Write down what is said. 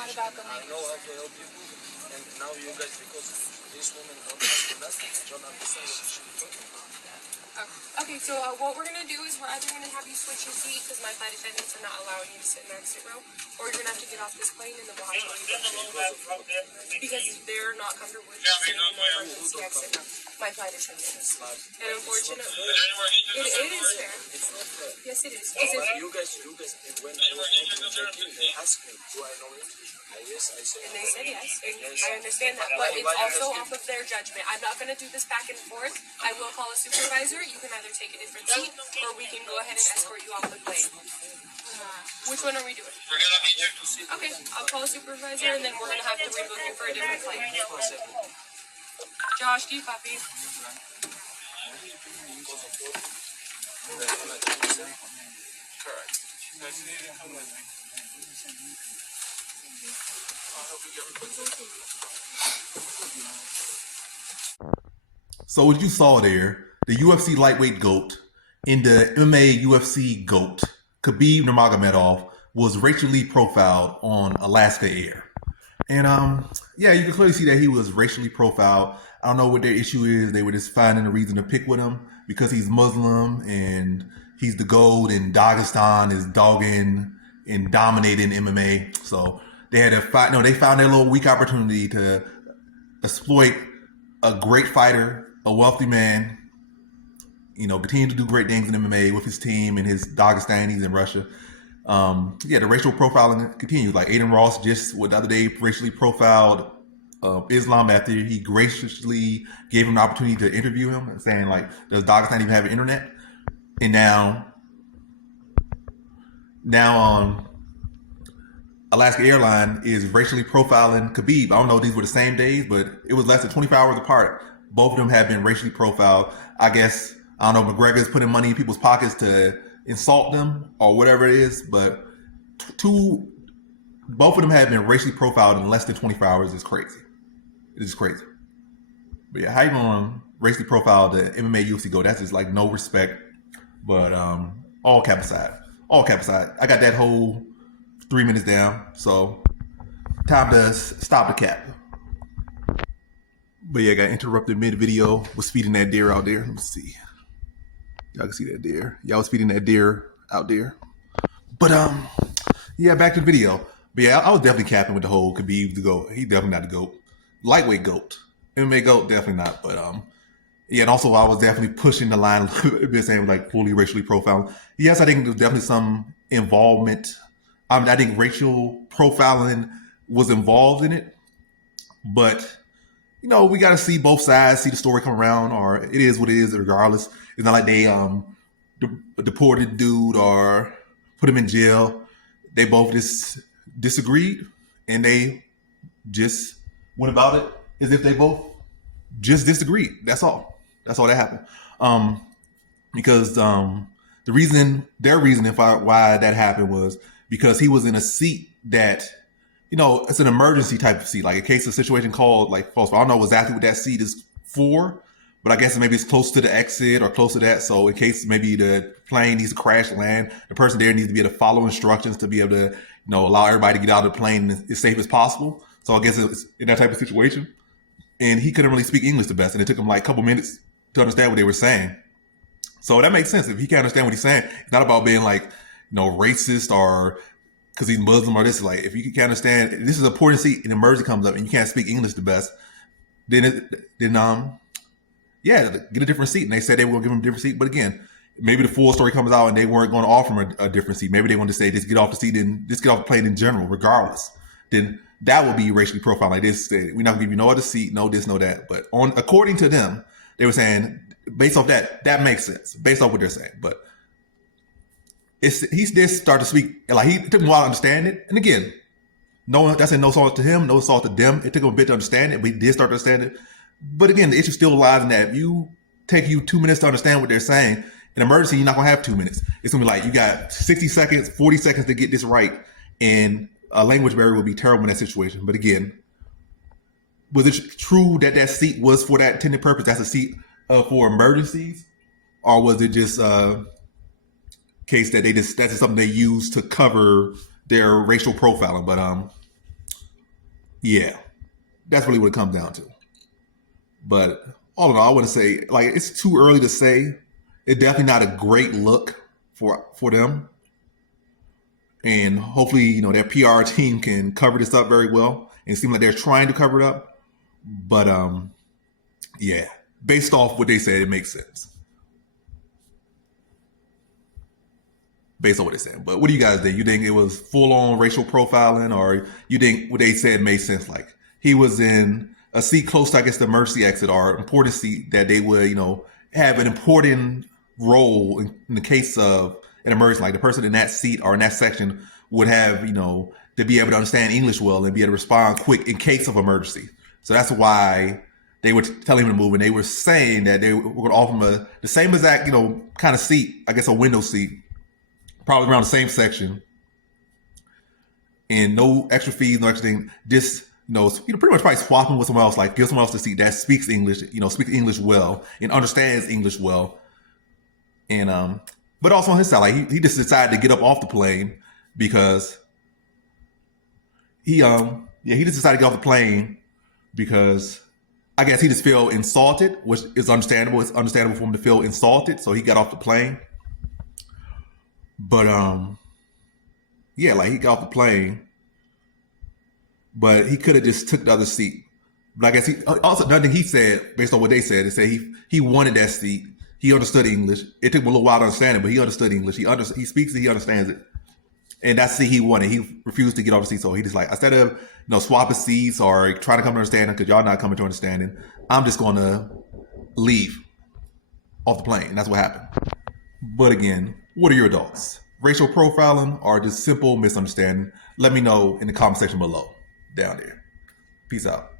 not about the I ladies. know how to help you. And now you guys, because this woman don't ask for nothing, don't understand what she's talking about. Okay, so what we're gonna do is we're either gonna have you switch your seat because my flight attendants are not allowing you to sit in the exit row, or you're gonna have to get off this plane and then we'll have to because they're not comfortable with sitting in the emergency exit row. My flight attendants. And unfortunately, it is fair. It's not fair. Yes, it is. But you guys, when I was talking to them, they asked me, do I know English? Yes, I said. And they said yes. And I understand that, but it's also off of their judgment. I'm not gonna do this back and forth. I will call a supervisor. You can either take a different seat, or we can go ahead and escort you off the plane. Which one are we doing? Okay, I'll call a supervisor, and then we're gonna have to rebook you for a different flight. Josh, do you copy? Correct. So what you saw there, the UFC lightweight GOAT in the MMA UFC GOAT, Khabib Nurmagomedov, was racially profiled on Alaska Air. And yeah, you can clearly see that he was racially profiled. I don't know what their issue is. They were just finding a reason to pick with him because he's Muslim and he's the GOAT, and Dagestan is dogging and dominating MMA. So they had to fight. No, they found their little weak opportunity to exploit a great fighter, a wealthy man, you know, continue to do great things in MMA with his team and his Dagestanis in Russia. Yeah, the racial profiling continues. Like Aiden Ross just the other day racially profiled Islam after he graciously gave him the opportunity to interview him, and saying like, does Dagestan even have an internet? And now Alaska Airlines is racially profiling Khabib. I don't know if these were the same days, but it was less than 24 hours apart. Both of them have been racially profiled. I guess, I don't know, McGregor's putting money in people's pockets to insult them or whatever it is, but both of them have been racially profiled in less than 24 hours. Is crazy. It is crazy. But yeah, how you gonna racially profile the MMA UFC GOAT? That's just like no respect. But all cap aside, I got that whole 3 minutes down, so time to stop the cap. But yeah, I got interrupted mid-video. Was feeding that deer out there. Let me see. Y'all can see that deer. Y'all was feeding that deer out there. But yeah, back to the video. But yeah, I was definitely capping with the whole Khabib the GOAT. He definitely not the GOAT. Lightweight GOAT. MMA GOAT, definitely not. But yeah, and also I was definitely pushing the line a little bit, saying like fully racially profiling. Yes, I think there's definitely some involvement. I think racial profiling was involved in it, but you know, we got to see both sides, see the story come around, or it is what it is regardless. It's not like they deported dude or put him in jail. They both just disagreed, and they just went about it as if they both just disagreed. That's all. That's all that happened. Because their reasoning why that happened was because he was in a seat that, you know, it's an emergency type of seat, like in case of situation called like false. I don't know exactly what that seat is for, but I guess maybe it's close to the exit or close to that. So in case maybe the plane needs to crash land, the person there needs to be able to follow instructions to be able to, you know, allow everybody to get out of the plane as safe as possible. So I guess it's in that type of situation. And he couldn't really speak English the best, and it took him like a couple minutes to understand what they were saying. So that makes sense. If he can't understand what he's saying, it's not about being like, you know, racist or because he's Muslim or this. Like, if you can't understand, this is an important seat, and emergency comes up, and you can't speak English the best, then yeah, get a different seat. And they said they were going to give him a different seat, but again, maybe the full story comes out and they weren't going to offer him a different seat. Maybe they wanted to say just get off the seat and just get off the plane in general, regardless. Then that would be racially profiled. Like this, we're not going to give you no other seat, no this, no that. But according to them, they were saying based off that makes sense based off what they're saying. But he did start to speak, like it took him a while to understand it. And again, that's no fault to him, no fault to them. It took him a bit to understand it, but he did start to understand it. But again, the issue still lies in that if you take you 2 minutes to understand what they're saying, in emergency, you're not gonna have 2 minutes. It's gonna be like you got 60 seconds, 40 seconds to get this right, and a language barrier will be terrible in that situation. But again, was it true that that seat was for that intended purpose? That's a seat for emergencies, or was it just a case that that's just something they use to cover their racial profiling? But Yeah, that's really what it comes down to. But all in all, I wouldn't say like it's too early to say. It's definitely not a great look for them, and hopefully, their PR team can cover this up very well. And it seems like they're trying to cover it up, but yeah, based off what they said, it makes sense. Based on what they said. But what do you guys think? You think it was full on racial profiling, or you think what they said made sense? Like he was in a seat close to, I guess, the emergency exit or important seat that they would, have an important role in the case of an emergency. Like the person in that seat or in that section would have, to be able to understand English well and be able to respond quick in case of emergency. So that's why they were telling him to move, and they were saying that they were going to offer him the same exact, kind of seat, I guess a window seat, probably around the same section, and no extra fees, no extra thing. Just pretty much probably swapping with someone else, like give someone else a seat that speaks English, speaks English well and understands English well. And but also on his side, like he just decided to get up off the plane because he just decided to get off the plane because I guess he just felt insulted, which is understandable. It's understandable for him to feel insulted, so he got off the plane. But yeah, like he got off the plane, but he could have just took the other seat. But I guess he also another thing he said, based on what they said, he wanted that seat. He understood English. It took him a little while to understand it, but he understood English. He speaks it. He understands it, and that's the seat he wanted. He refused to get off the seat, so he just like, instead of swapping seats or trying to come to understanding because y'all not coming to understanding, I'm just going to leave off the plane. And that's what happened. But again, what are your thoughts? Racial profiling or just simple misunderstanding? Let me know in the comment section below, down there. Peace out.